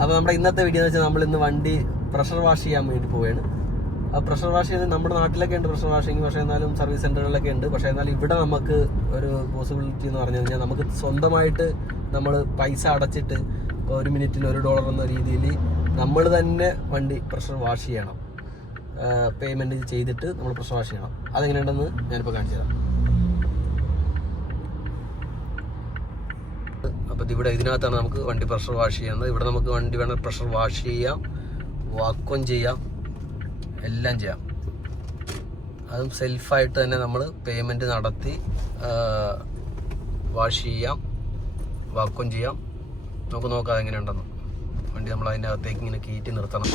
അപ്പോൾ നമ്മുടെ ഇന്നത്തെ വീഡിയോ എന്ന് വെച്ചാൽ നമ്മൾ ഇന്ന് വണ്ടി പ്രഷർ വാഷ് ചെയ്യാൻ വേണ്ടി പോവുകയാണ്. ആ പ്രഷർ വാഷ് ചെയ്ത് നമ്മുടെ നാട്ടിലൊക്കെ ഉണ്ട് പ്രഷർ വാഷിങ്, പക്ഷേ എന്നാലും സർവീസ് സെൻ്ററുകളിലൊക്കെ ഉണ്ട്. പക്ഷേ എന്നാലും ഇവിടെ നമുക്ക് ഒരു പോസിബിലിറ്റി എന്ന് പറഞ്ഞു കഴിഞ്ഞാൽ നമുക്ക് സ്വന്തമായിട്ട് നമ്മൾ പൈസ അടച്ചിട്ട് ഒരു മിനിറ്റിന് $1 എന്ന രീതിയിൽ നമ്മൾ തന്നെ വണ്ടി പ്രഷർ വാഷ് ചെയ്യണം. പേയ്മെൻറ്റ് ചെയ്തിട്ട് നമ്മൾ പ്രഷർ വാഷ് ചെയ്യണം. അതെങ്ങനെയുണ്ടെന്ന് ഞാനിപ്പോൾ കാണിച്ചു തരാം. അപ്പോൾ ഇവിടെ ഇതിനകത്താണ് നമുക്ക് വണ്ടി പ്രഷർ വാഷ് ചെയ്യുന്നത്. ഇവിടെ നമുക്ക് വണ്ടി വേണം പ്രഷർ വാഷ് ചെയ്യാം, വാക്വം ചെയ്യാം, എല്ലാം ചെയ്യാം. അതും സെൽഫായിട്ട് തന്നെ നമ്മൾ പേയ്മെൻറ്റ് നടത്തി വാഷ് ചെയ്യാം, വാക്വം ചെയ്യാം. നമുക്ക് നോക്കാം എങ്ങനെയുണ്ടെന്ന്. വണ്ടി നമ്മൾ അതിൻ്റെ അകത്തേക്ക് ഇങ്ങനെ കയറ്റി നിർത്തണം.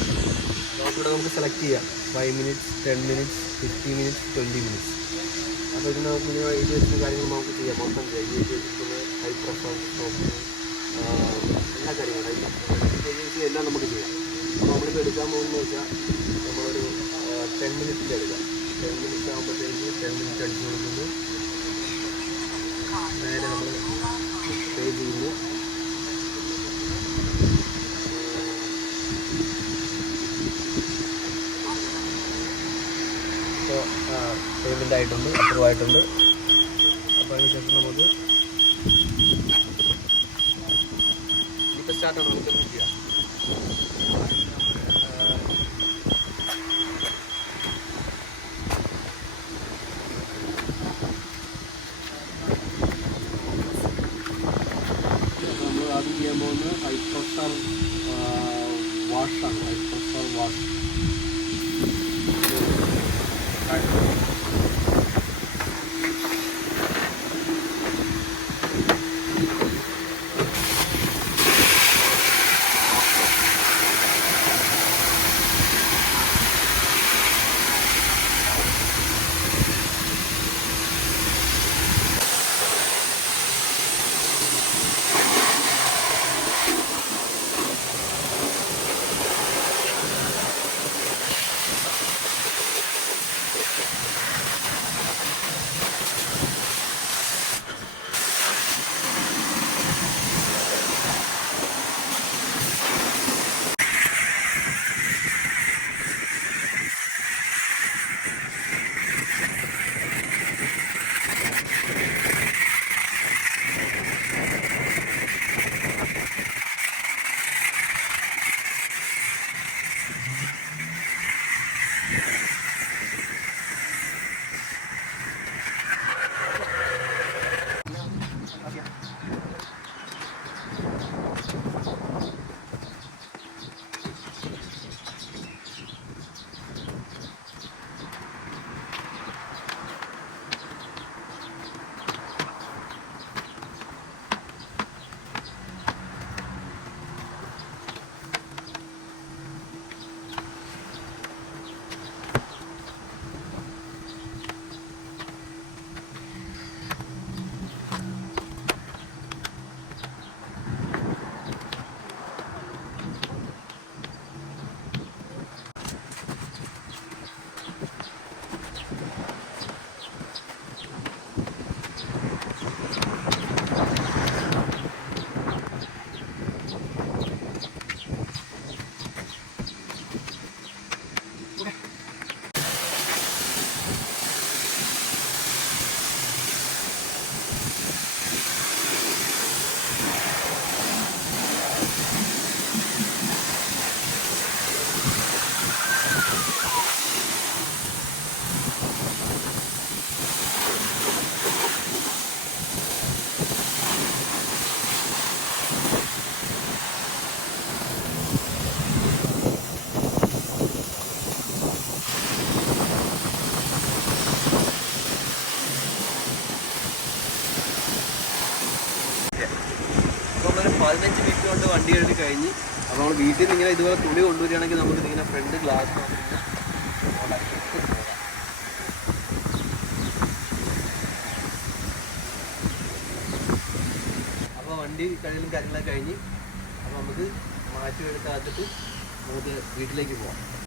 നമുക്കിവിടെ നമുക്ക് സെലക്ട് ചെയ്യാം 5 minutes, 10 minutes, 50 minutes, 20 minutes. അപ്പോൾ ഇതിന് നമുക്ക് എഴുതി വെച്ച കാര്യങ്ങൾ നമുക്ക് ചെയ്യാം. മൊത്തം എഴുതി വെച്ചിരിക്കുന്നത് ഹൈ പ്രഷർ സ്റ്റോപ്പ്, എല്ലാ കാര്യങ്ങളും ഏജൻസി എല്ലാം നമുക്ക് ചെയ്യാം. അപ്പോൾ നമ്മളിപ്പോൾ എടുക്കാൻ പോകുന്നത് വെച്ചാൽ നമ്മളൊരു 10 minutes എടുക്കാം. 10 minutes ആകുമ്പോഴത്തേക്ക് 10 minutes അടിച്ചു കൊടുക്കുന്നു. നേരെ നമ്മൾ പേ ചെയ്യുന്നു. ഇപ്പോൾ പേയ്മെൻ്റ് ആയിട്ടുണ്ട്, അപ്രൂവ് ആയിട്ടുണ്ട്. അപ്പോൾ അതിനുശേഷം നമുക്ക് ഇപ്പോൾ സ്റ്റാർട്ടാണ് നമുക്ക് ചെയ്യാം. നമ്മൾ ആദ്യം ചെയ്യാൻ പോകുന്നത് ഹൈ പ്രഷർ വാഷാണ്. ഹൈ പ്രഷർ വാഷ് അപ്പോൾ നമ്മളൊരു 15 മിനിറ്റ് കൊണ്ട് വണ്ടി കഴുകി കഴിഞ്ഞ്. അപ്പോൾ നമ്മൾ വീട്ടിൽ നിന്ന് ഇങ്ങനെ ഇതുപോലെ തുണി കൊണ്ടുവരികയാണെങ്കിൽ നമുക്ക് ഇങ്ങനെ ഫ്രണ്ട് ഗ്ലാസ് അപ്പോൾ വണ്ടി കഴുകലും കാര്യങ്ങളൊക്കെ കഴിഞ്ഞ് അപ്പോൾ നമുക്ക് മാറ്റി എടുക്കാത്തിട്ട് നമുക്ക് വീട്ടിലേക്ക് പോകാം.